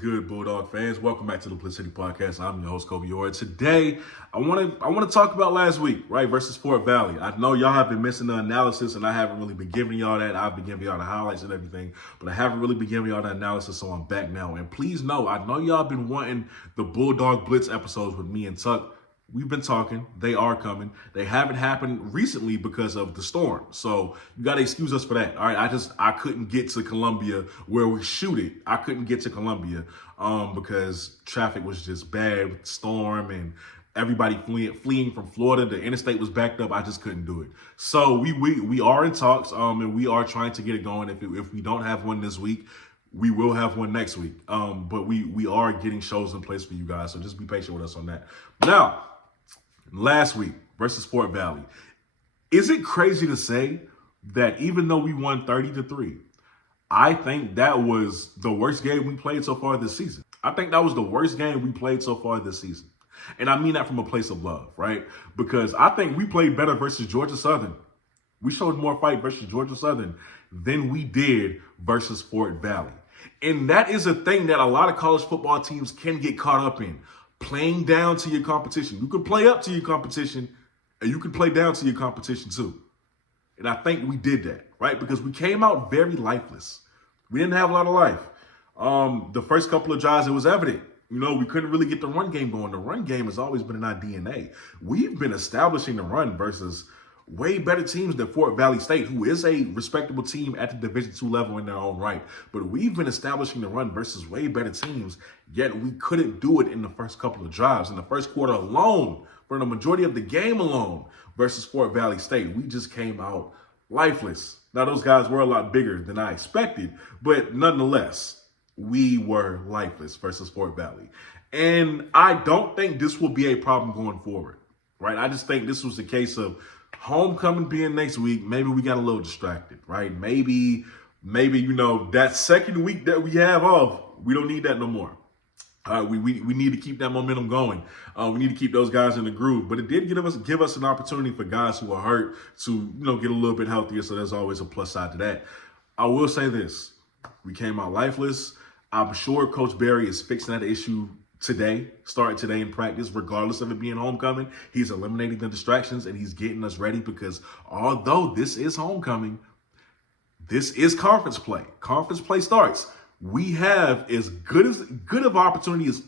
good, Bulldog fans? Welcome back to the BlitzCity Podcast. I'm your host, Kobe Orr. Today, I want to talk about last week, right, versus Fort Valley. I know y'all have been missing the analysis, and I haven't really been giving y'all that. I've been giving y'all the highlights and everything, but I haven't really been giving y'all the analysis, so I'm back now. And please know, I know y'all been wanting the Bulldog Blitz episodes with me and Tuck. We've been talking. They are coming. They haven't happened recently because of the storm. So you got to excuse us for that. All right. I couldn't get to Columbia where we shoot it. I couldn't get to Columbia because traffic was just bad with the storm and everybody fleeing from Florida. The interstate was backed up. I just couldn't do it. So we are in talks and we are trying to get it going. If we don't have one this week, we will have one next week. But we are getting shows in place for you guys. So just be patient with us on that. Now, last week versus Fort Valley. Is it crazy to say that even though we won 30-3, I think that was the worst game we played so far this season? I think that was the worst game we played so far this season. And I mean that from a place of love, right? Because I think we played better versus Georgia Southern. We showed more fight versus Georgia Southern than we did versus Fort Valley. And that is a thing that a lot of college football teams can get caught up in. Playing down to your competition. You can play up to your competition and you can play down to your competition too. And I think we did that, right? Because we came out very lifeless. We didn't have a lot of life. The first couple of drives, it was evident. We couldn't really get the run game going. The run game has always been in our DNA. We've been establishing the run versus way better teams than Fort Valley State, who is a respectable team at the Division II level in their own right. But we've been establishing the run versus way better teams, yet we couldn't do it in the first couple of drives. In the first quarter alone, for the majority of the game alone, versus Fort Valley State, we just came out lifeless. Now, those guys were a lot bigger than I expected, but nonetheless, we were lifeless versus Fort Valley. And I don't think this will be a problem going forward, right? I just think this was a case of homecoming being next week, maybe we got a little distracted, right? Maybe, that second week that we have off, we don't need that no more. We need to keep that momentum going. We need to keep those guys in the groove. But it did give us an opportunity for guys who are hurt to, get a little bit healthier. So there's always a plus side to that. I will say this. We came out lifeless. I'm sure Coach Berry is fixing that issue starting today in practice, regardless of it being homecoming. He's eliminating the distractions and he's getting us ready because although this is homecoming, this is conference play. Conference play starts. We have as good of opportunity as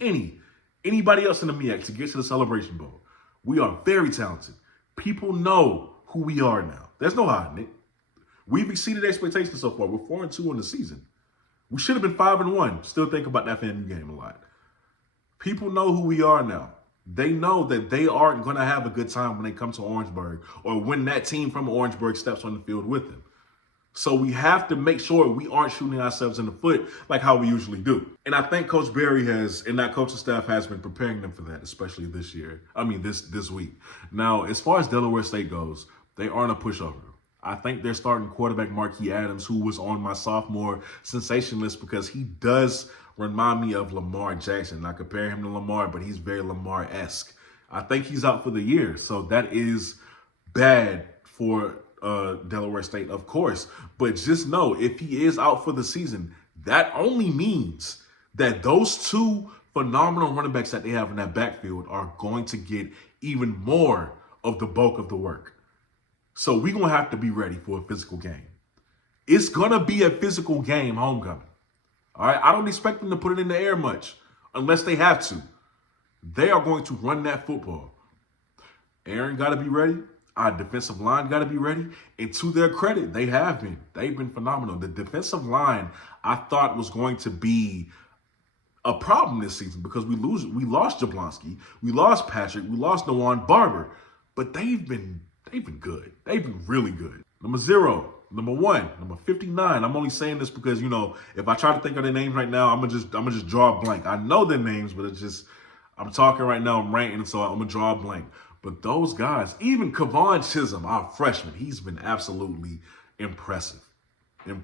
anybody else in the MEAC to get to the Celebration Bowl. We are very talented. People know who we are now. There's no hiding it. We've exceeded expectations so far. We're 4-2 in the season. We should have been 5-1. Still think about that FAMU game a lot. People know who we are now. They know that they aren't going to have a good time when they come to Orangeburg or when that team from Orangeburg steps on the field with them. So we have to make sure we aren't shooting ourselves in the foot like how we usually do. And I think Coach Berry and that coaching staff has been preparing them for that, especially this week. Now, as far as Delaware State goes, they aren't a pushover. I think they're starting quarterback Marquis Adams, who was on my sophomore sensation list because he does remind me of Lamar Jackson. I compare him to Lamar, but he's very Lamar-esque. I think he's out for the year, so that is bad for Delaware State, of course. But just know, if he is out for the season, that only means that those two phenomenal running backs that they have in that backfield are going to get even more of the bulk of the work. So we're going to have to be ready for a physical game. It's going to be a physical game homecoming. All right, I don't expect them to put it in the air much unless they have to. They are going to run that football. Aaron got to be ready. Our defensive line got to be ready. And to their credit, they have been. They've been phenomenal. The defensive line, I thought, was going to be a problem this season because we lost Jablonski, we lost Patrick, we lost Nolan Barber. But they've been good. They've been really good. Number 0. Number 1, number 59. I'm only saying this because, if I try to think of their names right now, I'm gonna just draw a blank. I know their names, but I'm talking right now, I'm ranting, so I'm gonna draw a blank. But those guys, even Kavon Chisholm, our freshman, he's been absolutely impressive. The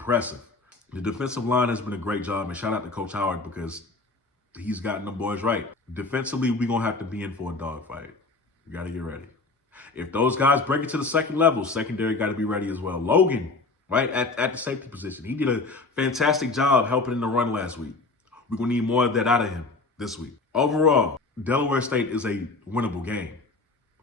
defensive line has been a great job, and shout out to Coach Howard because he's gotten them boys right. Defensively, we're gonna have to be in for a dogfight. We gotta get ready. If those guys break it to the second level, secondary got to be ready as well. Logan, right, at the safety position. He did a fantastic job helping in the run last week. We're going to need more of that out of him this week. Overall, Delaware State is a winnable game.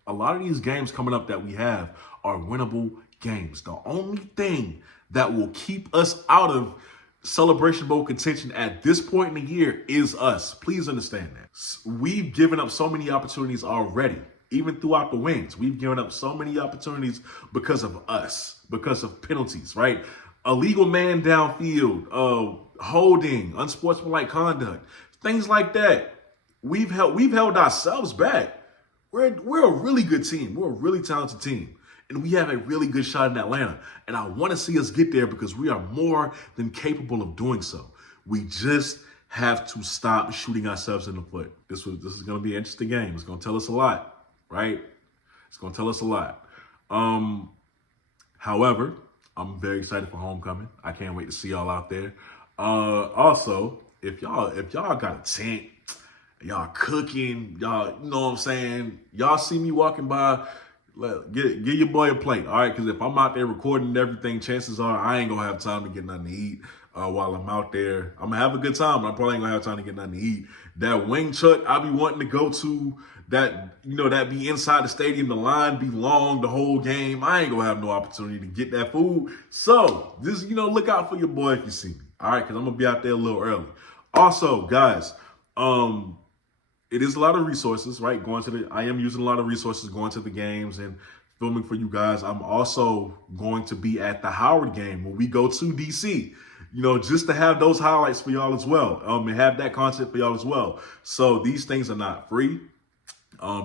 A lot of these games coming up that we have are winnable games. The only thing that will keep us out of Celebration Bowl contention at this point in the year is us. Please understand that. We've given up so many opportunities already, even throughout the wins. We've given up so many opportunities because of us, because of penalties, right? Illegal man downfield, holding, unsportsmanlike conduct, things like that. We've held ourselves back. We're a really good team. We're a really talented team. And we have a really good shot in Atlanta. And I want to see us get there because we are more than capable of doing so. We just have to stop shooting ourselves in the foot. This is going to be an interesting game. It's going to tell us a lot, right? It's going to tell us a lot. However, I'm very excited for homecoming. I can't wait to see y'all out there. Also, if y'all got a tent, y'all cooking, y'all, you know what I'm saying? Y'all see me walking by, give your boy a plate, all right? Because if I'm out there recording and everything, chances are I ain't going to have time to get nothing to eat while I'm out there. I'm going to have a good time, but I probably ain't going to have time to get nothing to eat. That wing truck I be wanting to go to, that be inside the stadium, the line be long the whole game. I ain't going to have no opportunity to get that food. So just, look out for your boy if you see me, all right? Because I'm going to be out there a little early. Also, guys, it is a lot of resources, right? I am using a lot of resources going to the games and filming for you guys. I'm also going to be at the Howard game when we go to DC, just to have those highlights for y'all as well, and have that content for y'all as well. So these things are not free.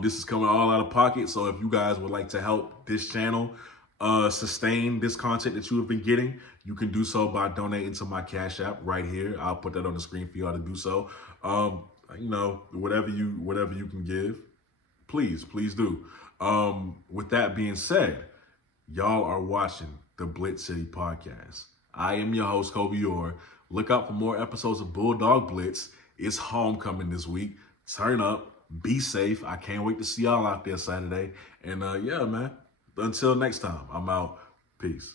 This is coming all out of pocket. So if you guys would like to help this channel sustain this content that you have been getting, you can do so by donating to my Cash App right here. I'll put that on the screen for y'all to do so. Whatever you can give, please do. With that being said, y'all are watching the BlitzCity Podcast. I am your host, Kobe Orr. Look out for more episodes of Bulldog Blitz. It's homecoming this week. Turn up, be safe. I can't wait to see y'all out there Saturday. And yeah, man, until next time, I'm out. Peace.